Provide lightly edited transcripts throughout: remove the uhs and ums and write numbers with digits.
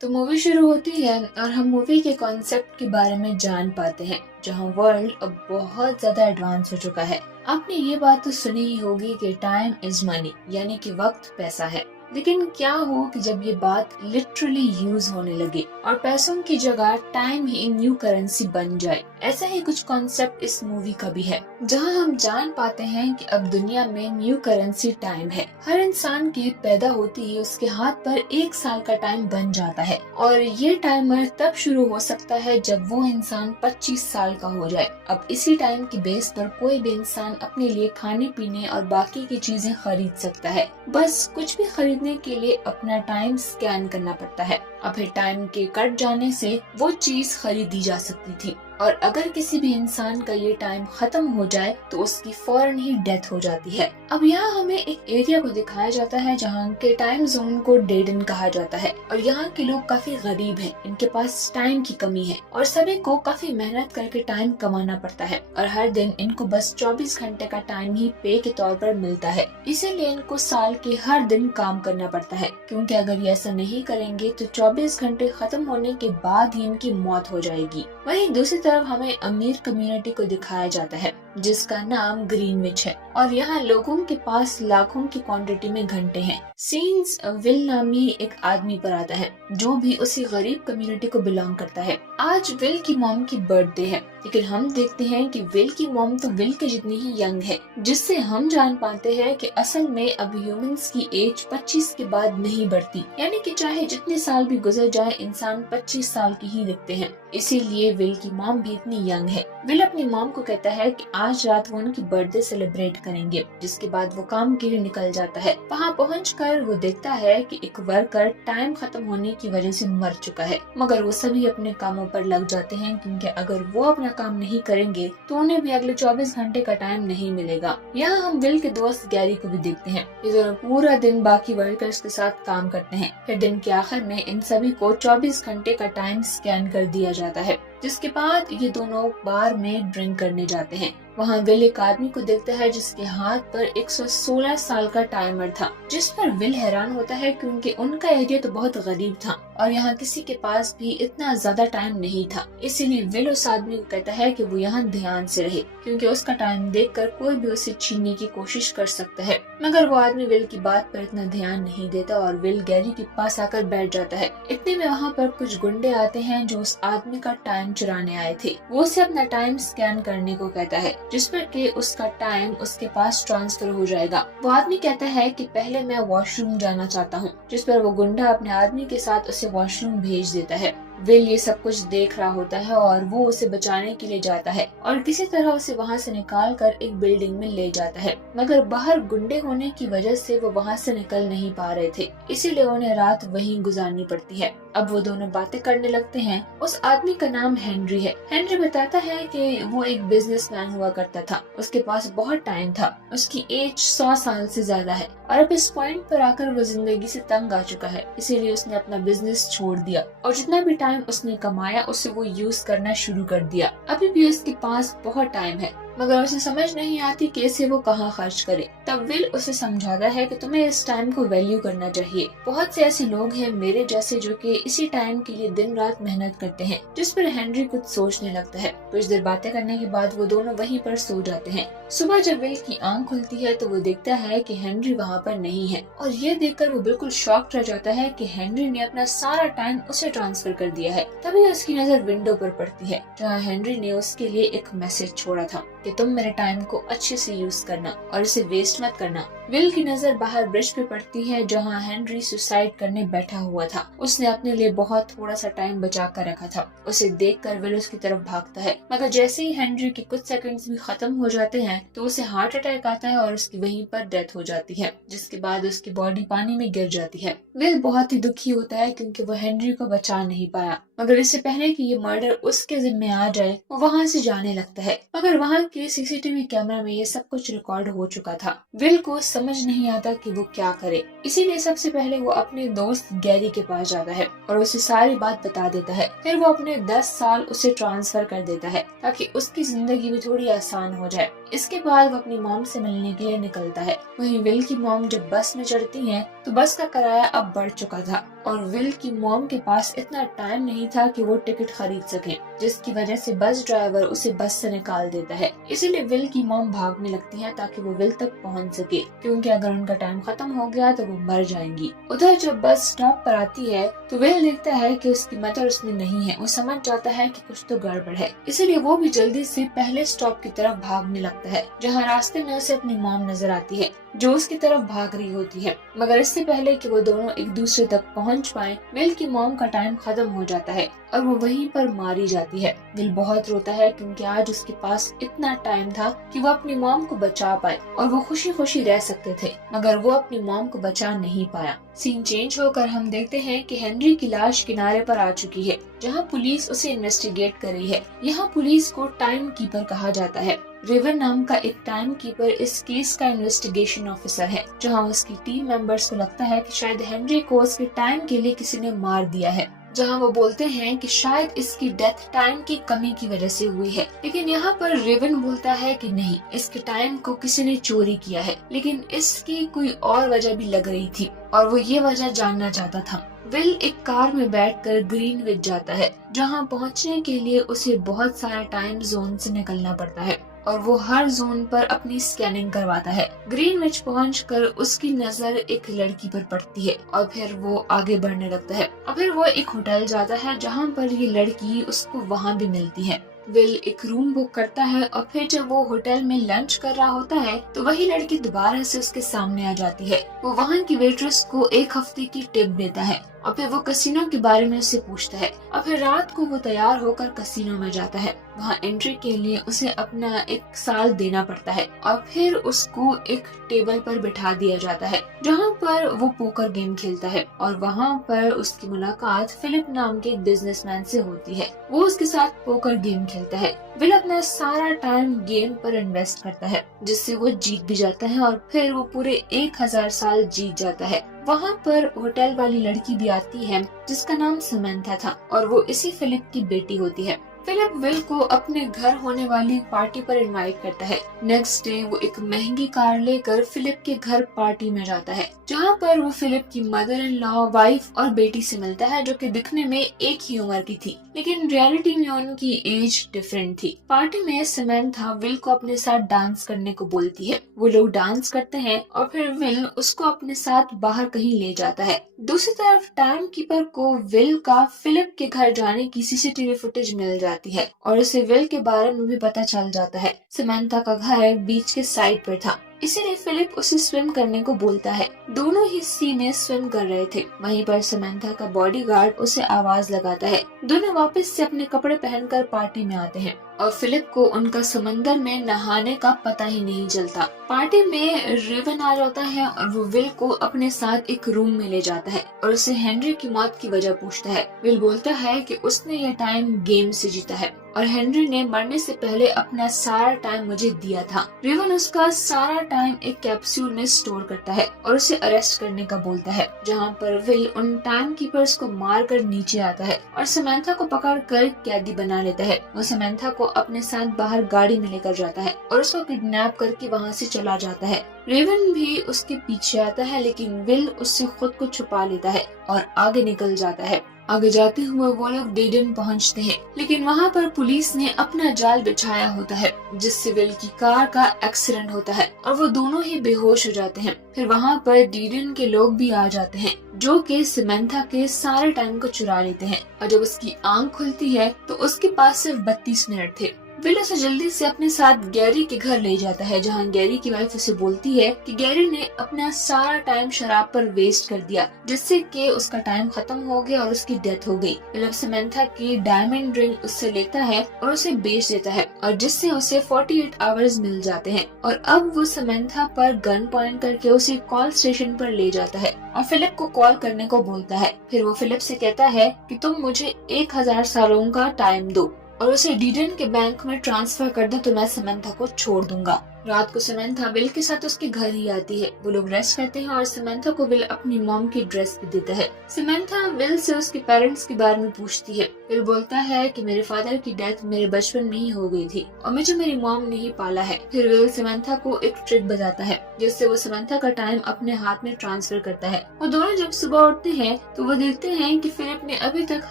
तो मूवी शुरू होती है और हम मूवी के कॉन्सेप्ट के बारे में जान पाते हैं, जहां वर्ल्ड अब बहुत ज्यादा एडवांस हो चुका है। आपने ये बात तो सुनी ही होगी कि टाइम इज मनी, यानी कि वक्त पैसा है। लेकिन क्या हो कि जब ये बात लिटरली यूज होने लगे और पैसों की जगह टाइम ही न्यू करेंसी बन जाए। ऐसा ही कुछ कॉन्सेप्ट इस मूवी का भी है, जहां हम जान पाते हैं कि अब दुनिया में न्यू करेंसी टाइम है। हर इंसान के पैदा होते ही उसके हाथ पर 1 साल का टाइम बन जाता है और ये टाइमर तब शुरू हो सकता है जब वो इंसान 25 साल का हो जाए। अब इसी टाइम की बेस पर कोई भी इंसान अपने लिए खाने पीने और बाकी की चीजें खरीद सकता है। बस कुछ भी खरीदने के लिए अपना टाइम स्कैन करना पड़ता है। अब टाइम के कट जाने से वो चीज खरीदी जा सकती थी और अगर किसी भी इंसान का ये टाइम खत्म हो जाए तो उसकी फौरन ही डेथ हो जाती है। अब यहाँ हमें एक एरिया को दिखाया जाता है जहाँ के टाइम जोन को डेड एंड कहा जाता है और यहाँ के लोग काफी गरीब हैं, इनके पास टाइम की कमी है और सभी को काफी मेहनत करके टाइम कमाना पड़ता है और हर दिन इनको बस 24 घंटे का टाइम ही पे के तौर पर मिलता है। इसीलिए इनको साल के हर दिन काम करना पड़ता है, क्योंकि अगर ये ऐसा नहीं करेंगे तो 24 घंटे खत्म होने के बाद ही इनकी मौत हो जाएगी। वहीं दूसरी तरफ हमें अमीर कम्युनिटी को दिखाया जाता है जिसका नाम ग्रीनविच है और यहाँ लोगों के पास लाखों की क्वांटिटी में घंटे हैं। सीन्स विल नामी एक आदमी पर आता है जो भी उसी गरीब कम्युनिटी को बिलोंग करता है। आज विल की मॉम की बर्थडे है, लेकिन हम देखते हैं कि विल की मॉम तो विल के जितनी ही यंग है, जिससे हम जान पाते हैं कि असल में अब ह्यूमंस की एज 25 के बाद नहीं बढ़ती, यानी कि चाहे जितने साल भी गुजर जाए इंसान 25 साल की ही दिखते हैं। इसीलिए विल की मॉम भी इतनी यंग है। विल अपनी मॉम को कहता है कि आज रात वो उनकी बर्थडे सेलिब्रेट करेंगे, जिसके बाद वो काम के लिए निकल जाता है। वहाँ पहुंचकर वो देखता है कि एक वर्कर टाइम खत्म होने की वजह से मर चुका है, मगर वो सभी अपने कामों पर लग जाते हैं क्योंकि अगर वो अपना काम नहीं करेंगे तो उन्हें भी अगले 24 घंटे का टाइम नहीं मिलेगा। यहाँ हम विल के दोस्त गैरी को भी देखते हैं। ये दोनों पूरा दिन बाकी वर्कर्स के साथ काम करते हैं। फिर दिन के आखिर में इन सभी को 24 घंटे का टाइम स्कैन कर दिया जाता है, जिसके बाद ये दोनों बार में ड्रिंक करने जाते हैं। वहाँ विल एक आदमी को देखता है जिसके हाथ पर 116 साल का टाइमर था, जिस पर विल हैरान होता है क्योंकि उनका एरिया तो बहुत गरीब था और यहाँ किसी के पास भी इतना ज्यादा टाइम नहीं था। इसीलिए विल उस आदमी को कहता है कि वो यहाँ ध्यान से रहे, क्योंकि उसका टाइम देखकर कोई भी उसे छीनने की कोशिश कर सकता है। मगर वो आदमी विल की बात पर इतना ध्यान नहीं देता और विल गैरी के पास आकर बैठ जाता है। इतने में वहाँ पर कुछ गुंडे आते हैं जो उस आदमी का टाइम चुराने आए थे। वो उसे अपना टाइम स्कैन करने को कहता है, जिस पर के उसका टाइम उसके पास ट्रांसफर हो जाएगा। वो आदमी कहता है कि पहले मैं वॉशरूम जाना चाहता हूँ, जिस पर वो गुंडा अपने आदमी के साथ उसे वॉशरूम भेज देता है। विल ये सब कुछ देख रहा होता है और वो उसे बचाने के लिए जाता है और किसी तरह उसे वहाँ से निकाल कर एक बिल्डिंग में ले जाता है, मगर बाहर गुंडे होने की वजह से वो वहाँ से निकल नहीं पा रहे थे, इसीलिए उन्हें रात वहीं गुजारनी पड़ती है। अब वो दोनों बातें करने लगते हैं। उस आदमी का नाम हेनरी है। हेनरी बताता है कि वो एक बिजनेसमैन हुआ करता था, उसके पास बहुत टाइम था, उसकी एज 100 साल से ज्यादा है और अब इस पॉइंट पर आकर वो जिंदगी से तंग आ चुका है, इसीलिए उसने अपना बिजनेस छोड़ दिया और जितना भी टाइम उसने कमाया उसे वो यूज करना शुरू कर दिया। अभी भी उसके पास बहुत टाइम है, मगर उसे समझ नहीं आती कि इसे वो कहाँ खर्च करे। तब विल उसे समझाता है कि तुम्हें इस टाइम को वैल्यू करना चाहिए। बहुत से ऐसे लोग हैं मेरे जैसे जो कि इसी टाइम के लिए दिन रात मेहनत करते हैं। जिस पर हेनरी कुछ सोचने लगता है। कुछ देर बातें करने के बाद वो दोनों वहीं पर सो जाते हैं। सुबह जब विल की आंख खुलती है तो वो देखता है कि हेनरी वहाँ पर नहीं है और ये देखकर वो बिल्कुल शॉक्ड रह जाता है कि हेनरी ने अपना सारा टाइम उसे ट्रांसफर कर दिया है। तभी उसकी नजर विंडो पर पड़ती है जहाँ हेनरी ने उसके लिए एक मैसेज छोड़ा था कि तुम मेरे टाइम को अच्छे से यूज करना और इसे वेस्ट मत करना। विल की नजर बाहर ब्रिज पे पड़ती है जहाँ हेनरी सुसाइड करने बैठा हुआ था। उसने अपने लिए बहुत थोड़ा सा टाइम बचा कर रखा था। उसे देखकर विल उसकी तरफ भागता है, मगर जैसे ही हेनरी के कुछ सेकंड्स भी खत्म हो जाते हैं तो उसे हार्ट अटैक आता है और उसकी वहीं पर डेथ हो जाती है, जिसके बाद उसकी बॉडी पानी में गिर जाती है। विल बहुत ही दुखी होता है क्योंकि वो हेनरी को बचा नहीं पाया, मगर इससे पहले कि ये मर्डर उसके जिम्मे आ जाए वो वहाँ से जाने लगता है। मगर वहाँ के सीसीटीवी कैमरा में ये सब कुछ रिकॉर्ड हो चुका था। विल को समझ नहीं आता कि वो क्या करे। इसीलिए सबसे पहले वो अपने दोस्त गैरी के पास जाता है और उसे सारी बात बता देता है। फिर वो अपने 10 साल उसे ट्रांसफर कर देता है ताकि उसकी जिंदगी भी थोड़ी आसान हो जाए। इसके बाद वो अपनी मॉम से मिलने के लिए निकलता है। वहीं विल की मॉम जब बस में चढ़ती हैं तो बस का किराया अब बढ़ चुका था और विल की मॉम के पास इतना टाइम नहीं था कि वो टिकट खरीद सके, जिसकी वजह से बस ड्राइवर उसे बस से निकाल देता है। इसीलिए विल की मॉम भागने लगती है ताकि वो विल तक पहुंच सके, क्योंकि अगर उनका टाइम खत्म हो गया तो वो मर जाएंगी। उधर जब बस स्टॉप पर आती है तो विल देखता है कि उसकी मदर उसमें नहीं है। वो समझ जाता है कि कुछ तो गड़बड़ है, इसीलिए वो भी जल्दी से पहले स्टॉप की तरफ भागने लगता है, जहाँ रास्ते में उसे अपनी मॉम नजर आती है जो उसकी तरफ भाग रही होती है। मगर इससे पहले कि वो दोनों एक दूसरे तक पहुंच पाए, विल की मॉम का टाइम खत्म हो जाता है और वो वहीं पर मारी जाती है। विल बहुत रोता है क्योंकि आज उसके पास इतना टाइम था कि वो अपनी मॉम को बचा पाए और वो खुशी खुशी रह सकते थे, मगर वो अपनी मॉम को बचा नहीं पाया। सीन चेंज होकर हम देखते हैं कि हेनरी की लाश किनारे पर आ चुकी है, जहाँ पुलिस उसे इन्वेस्टिगेट कर रही है। यहाँ पुलिस को टाइम कीपर कहा जाता है। रेवन नाम का एक टाइम कीपर इस केस का इन्वेस्टिगेशन ऑफिसर है, जहां उसकी टीम मेंबर्स को लगता है कि शायद हेनरी को उसके टाइम के लिए किसी ने मार दिया है, जहां वो बोलते हैं कि शायद इसकी डेथ टाइम की कमी की वजह से हुई है। लेकिन यहाँ पर रेवन बोलता है कि नहीं, इसके टाइम को किसी ने चोरी किया है, लेकिन इसकी कोई और वजह भी लग रही थी और वो ये वजह जानना चाहता था। विल एक कार में बैठकर ग्रीनविच जाता है, जहां पहुंचने के लिए उसे बहुत सारा टाइम जोन से निकलना पड़ता है और वो हर जोन पर अपनी स्कैनिंग करवाता है। ग्रीनविच पहुंचकर उसकी नजर एक लड़की पर पड़ती है और फिर वो आगे बढ़ने लगता है और फिर वो एक होटल जाता है जहां पर ये लड़की उसको वहां भी मिलती है। विल एक रूम बुक करता है और फिर जब वो होटल में लंच कर रहा होता है तो वही लड़की दोबारा से उसके सामने आ जाती है। वो वहाँ की वेट्रेस को 1 हफ्ते की टिप देता है और फिर वो कसिनो के बारे में उससे पूछता है और फिर रात को वो तैयार होकर कसिनो में जाता है। वहाँ एंट्री के लिए उसे अपना 1 साल देना पड़ता है और फिर उसको एक टेबल पर बिठा दिया जाता है जहाँ पर वो पोकर गेम खेलता है और वहाँ पर उसकी मुलाकात फिलिप नाम के एक बिजनेसमैन से होती है। वो उसके साथ पोकर गेम खेलता है। विल अपना सारा टाइम गेम पर इन्वेस्ट करता है, जिससे वो जीत भी जाता है और फिर वो पूरे 1000 साल जीत जाता है। वहाँ पर होटल वाली लड़की भी आती है जिसका नाम समंथा था और वो इसी फिलिप की बेटी होती है। फिलिप विल को अपने घर होने वाली पार्टी पर इनवाइट करता है। नेक्स्ट डे वो एक महंगी कार लेकर फिलिप के घर पार्टी में जाता है, जहाँ पर वो फिलिप की मदर इन लॉ, वाइफ और बेटी से मिलता है, जो कि दिखने में एक ही उम्र की थी, लेकिन रियलिटी में उनकी एज डिफरेंट थी। पार्टी में समंथा विल को अपने साथ डांस करने को बोलती है। वो लोग डांस करते हैं और फिर विल उसको अपने साथ बाहर कहीं ले जाता है। दूसरी तरफ टाइम कीपर को विल का फिलिप के घर जाने की सीसीटीवी फुटेज मिल जाती है और उसे विल के बारे में भी पता चल जाता है। समंथा का घर बीच के साइड पर था, इसीलिए फिलिप उसे स्विम करने को बोलता है। दोनों ही सी में स्विम कर रहे थे। वहीं पर समंथा का बॉडीगार्ड उसे आवाज लगाता है। दोनों वापस से अपने कपड़े पहनकर पार्टी में आते हैं और फिलिप को उनका समंदर में नहाने का पता ही नहीं चलता। पार्टी में रेवन आ जाता है और वो विल को अपने साथ एक रूम में ले जाता है और उसे हेनरी की मौत की वजह पूछता है। विल बोलता है कि उसने यह टाइम गेम से जीता है और हेनरी ने मरने से पहले अपना सारा टाइम मुझे दिया था। रेवन उसका सारा टाइम एक कैप्सूल में स्टोर करता है और उसे अरेस्ट करने का बोलता है, जहाँ पर विल उन टाइम कीपर्स को मार कर नीचे आता है और समंथा को पकड़ कर कैदी बना लेता है। वो समंथा को अपने साथ बाहर गाड़ी में लेकर जाता है और उसको किडनैप करके वहाँ से चला जाता है। रेवन भी उसके पीछे आता है, लेकिन विल उससे खुद को छुपा लेता है और आगे निकल जाता है। आगे जाते हुए वो लोग डेडन पहुंचते हैं, लेकिन वहाँ पर पुलिस ने अपना जाल बिछाया होता है, जिससे विल की कार का एक्सीडेंट होता है और वो दोनों ही बेहोश हो जाते हैं। फिर वहाँ पर डेडन के लोग भी आ जाते हैं, जो कि समंथा के सारे टाइम को चुरा लेते हैं और जब उसकी आंख खुलती है तो उसके पास सिर्फ 32 मिनट थे। विल उसे जल्दी से अपने साथ गैरी के घर ले जाता है, जहाँ गैरी की वाइफ उसे बोलती है कि गैरी ने अपना सारा टाइम शराब पर वेस्ट कर दिया, जिससे कि उसका टाइम खत्म हो गया और उसकी डेथ हो गई। विल समंथा की डायमंड रिंग उससे लेता है और उसे बेच देता है और जिससे उसे 48 आवर्स मिल जाते हैं और अब वो समंथा पर गन पॉइंट करके उसे कॉल स्टेशन पर ले जाता है और फिलिप को कॉल करने को बोलता है। फिर वो फिलिप से कहता है कि तुम मुझे 1000 सालों का टाइम दो और उसे डेडन के बैंक में ट्रांसफर कर दो तो मैं समंथा को छोड़ दूंगा। रात को समंथा विल के साथ उसके घर ही आती है। वो लोग रेस्ट करते हैं और समंथा को विल अपनी मॉम की ड्रेस भी देता है। समंथा विल से उसके पेरेंट्स के बारे में पूछती है। विल बोलता है कि मेरे फादर की डेथ मेरे बचपन में ही हो गई थी और मुझे मेरी मॉम ने ही पाला है। फिर विल समंथा को एक ट्रिक बताता है जिससे वो समंथा का टाइम अपने हाथ में ट्रांसफर करता है। वो दोनों जब सुबह उठते हैं तो वो देखते हैं कि फिलिप ने अभी तक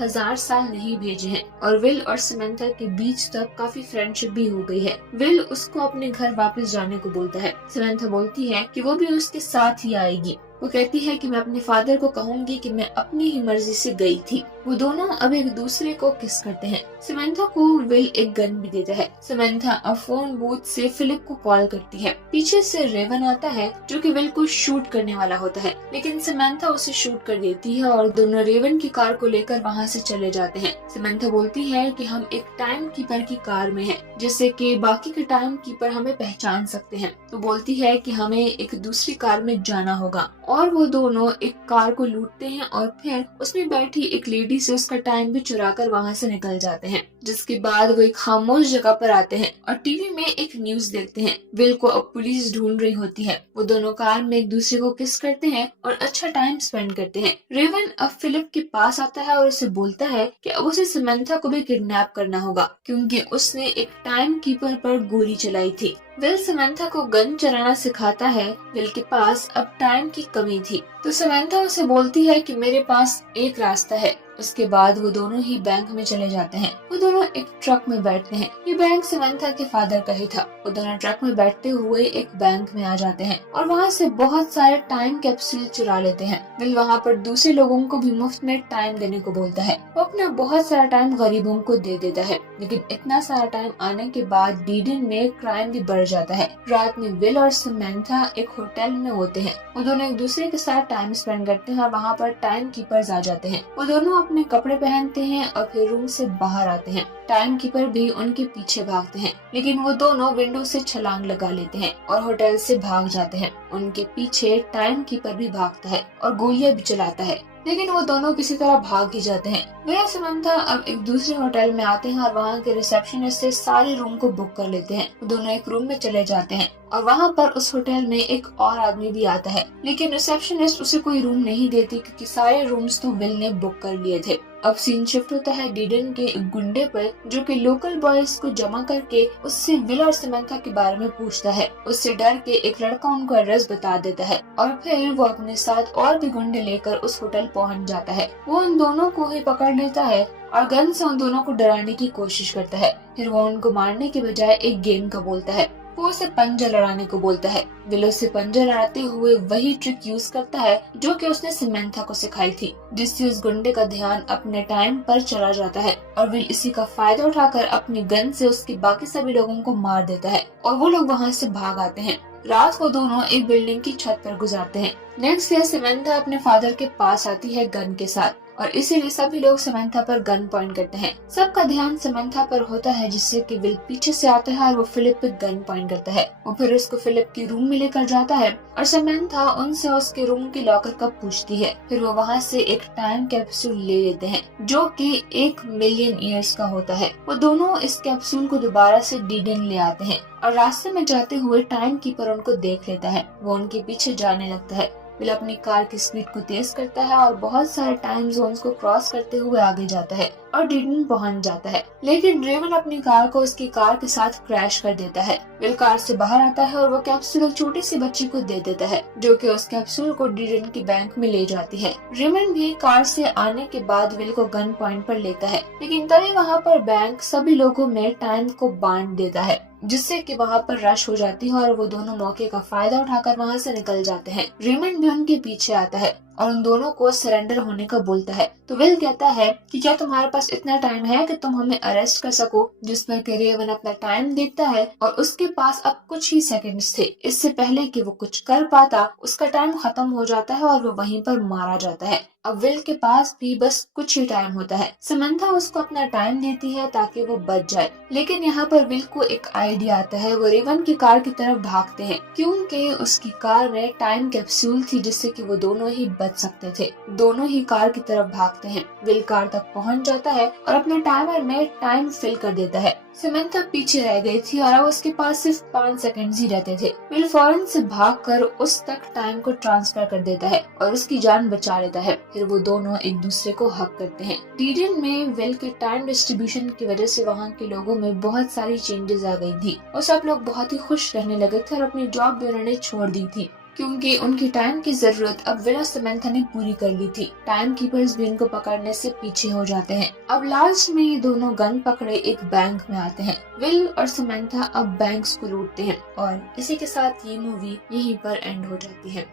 1000 साल नहीं भेजे हैं और विल और समंथा के बीच तब काफी फ्रेंडशिप भी हो गई है। विल उसको अपने घर वापस जाने को बोलता है। समंथा बोलती है कि वो भी उसके साथ ही आएगी। वो कहती है कि मैं अपने फादर को कहूंगी कि मैं अपनी ही मर्जी से गई थी। वो दोनों अब एक दूसरे को किस करते हैं। समंथा को विल एक गन भी देता है। समंथा अब फोन बूथ से फिलिप को कॉल करती है। पीछे से रेवन आता है जो कि विल को शूट करने वाला होता है, लेकिन समंथा उसे शूट कर देती है और दोनों रेवन की कार को लेकर वहाँ से चले जाते हैं। समंथा बोलती है कि हम एक टाइम कीपर की कार में हैं, जिससे कि बाकी के टाइम कीपर हमें पहचान सकते हैं। तो बोलती है कि हमें एक दूसरी कार में जाना होगा और वो दोनों एक कार को लूटते हैं और फिर उसमें बैठी एक लेडी से उसका टाइम भी चुरा कर वहाँ से निकल जाते हैं। जिसके बाद वो एक खामोश जगह पर आते हैं और टीवी में एक न्यूज देखते हैं। विल को अब पुलिस ढूंढ रही होती है। वो दोनों कार में एक दूसरे को किस करते हैं और अच्छा टाइम स्पेंड करते हैं। रेवन अब फिलिप के पास आता है और उसे बोलता है कि अब उसे समंथा को भी किडनैप करना होगा क्योंकि उसने एक टाइम कीपर पर गोली चलाई थी। विल समंथा को गन चलाना सिखाता है। विल के पास अब टाइम की कमी थी तो समंथा उसे बोलती है कि मेरे पास एक रास्ता है। उसके बाद वो दोनों ही बैंक में चले जाते हैं। वो दोनों एक ट्रक में बैठते हैं। ये बैंक समंथा के फादर का ही था। वो दोनों ट्रक में बैठते हुए एक बैंक में आ जाते हैं और वहाँ से बहुत सारे टाइम कैप्सूल चुरा लेते हैं। विल वहाँ पर दूसरे लोगों को भी मुफ्त में टाइम देने को बोलता है। वो अपना बहुत सारा टाइम गरीबों को दे देता है, लेकिन इतना सारा टाइम आने के बाद डीडन में क्राइम भी बढ़ जाता है। रात में विल और समंथा एक होटल में होते हैं। वो दोनों एक दूसरे के साथ टाइम स्पेंड करते हैं और वहाँ पर टाइम कीपर्स आ जाते हैं। वो दोनों अपने कपड़े पहनते हैं और फिर रूम से बाहर आते हैं। टाइम कीपर भी उनके पीछे भागते हैं, लेकिन वो दोनों विंडो से छलांग लगा लेते हैं और होटल से भाग जाते हैं। उनके पीछे टाइम कीपर भी भागता है और गोलियां भी चलाता है, लेकिन वो दोनों किसी तरह भाग ही जाते हैं। वे समंथा अब एक दूसरे होटल में आते हैं और वहाँ के रिसेप्शनिस्ट से सारे रूम को बुक कर लेते हैं। वो दोनों एक रूम में चले जाते हैं और वहाँ पर उस होटल में एक और आदमी भी आता है, लेकिन रिसेप्शनिस्ट उसे कोई रूम नहीं देती क्योंकि सारे रूम्स तो विल ने बुक कर लिए थे। अब सीन शिफ्ट होता है डीडन के एक गुंडे पर जो कि लोकल बॉयज को जमा करके उससे विल और समंथा के बारे में पूछता है। उससे डर के एक लड़का उनको एड्रेस बता देता है और फिर वो अपने साथ और भी गुंडे लेकर उस होटल पहुंच जाता है। वो उन दोनों को ही पकड़ लेता है और गन से उन दोनों को डराने की कोशिश करता है। फिर वो उनको मारने के बजाय एक गेम का बोलता है। वो उसे पंजा लड़ाने को बोलता है। विल उसे पंजा लड़ाते हुए वही ट्रिक यूज करता है जो कि उसने समंथा को सिखाई थी, जिससे उस गुंडे का ध्यान अपने टाइम पर चला जाता है और विल इसी का फायदा उठाकर अपनी गन से उसके बाकी सभी लोगों को मार देता है और वो लोग वहाँ से भाग आते हैं। रात को दोनों एक बिल्डिंग की छत पर गुजारते हैं। नेक्स्ट डे समंथा अपने फादर के पास आती है गन के साथ और इसीलिए सभी लोग समंथा पर गन पॉइंट करते हैं। सबका ध्यान समंथा पर होता है, जिससे कि विल पीछे से आता है और वो फिलिप पे गन पॉइंट करता है। वो फिर उसको फिलिप के रूम में लेकर जाता है और समंथा उनसे उसके रूम की लॉकर का पूछती है। फिर वो वहाँ से एक टाइम कैप्सूल ले लेते हैं जो कि 1 मिलियन ईयर्स का होता है। वो दोनों इस कैप्सूल को दोबारा से डीडन ले आते हैं और रास्ते में जाते हुए टाइम कीपर उनको देख लेता है। वो उनके पीछे जाने लगता है। विल अपनी कार की स्पीड को तेज करता है और बहुत सारे टाइम जोन्स को क्रॉस करते हुए आगे जाता है और डीडन पहुंच जाता है, लेकिन रेवन अपनी कार को उसकी कार के साथ क्रैश कर देता है। विल कार से बाहर आता है और वो कैप्सूल एक छोटी सी बच्ची को दे देता है जो कि उस कैप्सूल को डीडन की बैंक में ले जाती है। रेवन भी कार से आने के बाद विल को गन पॉइंट पर लेता है, लेकिन तभी वहाँ पर बैंक सभी लोगों में टाइम को बांट देता है, जिससे कि वहाँ पर रश हो जाती है और वो दोनों मौके का फायदा उठाकर वहाँ से निकल जाते हैं। रेमंड भी उनके पीछे आता है और उन दोनों को सरेंडर होने का बोलता है। तो विल कहता है कि क्या तुम्हारे पास इतना टाइम है कि तुम हमें अरेस्ट कर सको, जिस पर कि रेवन अपना टाइम देखता है और उसके पास अब कुछ ही सेकंड्स थे। इससे पहले कि वो कुछ कर पाता उसका टाइम खत्म हो जाता है और वो वहीं पर मारा जाता है। अब विल के पास भी बस कुछ ही टाइम होता है। समंथा उसको अपना टाइम देती है ताकि वो बच जाए, लेकिन यहाँ पर विल को एक आइडिया आता है। वो रेवन की कार की तरफ भागते हैं क्योंकि उसकी कार में टाइम कैप्सूल थी जिससे कि वो दोनों ही बच बच सकते थे। दोनों ही कार की तरफ भागते हैं। विल कार तक पहुंच जाता है और अपने टाइमर में टाइम फिल कर देता है। समंथा पीछे रह गई थी और अब उसके पास सिर्फ 5 सेकंड्स ही रहते थे। विल फौरन से भागकर उस तक टाइम को ट्रांसफर कर देता है और उसकी जान बचा लेता है। फिर वो दोनों एक दूसरे को हक करते हैं। टीरियन में विल के टाइम डिस्ट्रीब्यूशन की वजह से वहाँ के लोगों में बहुत सारी चेंजेस आ गई थी और सब लोग बहुत ही खुश रहने लगे थे और अपनी जॉब भी उन्होंने छोड़ दी थी, क्योंकि उनकी टाइम की जरूरत अब विल और समंथा ने पूरी कर ली थी। टाइम कीपर्स भी इनको पकड़ने से पीछे हो जाते हैं। अब लास्ट में ये दोनों गन पकड़े एक बैंक में आते हैं। विल और समंथा अब बैंक्स को लूटते हैं और इसी के साथ ये मूवी यहीं पर एंड हो जाती है।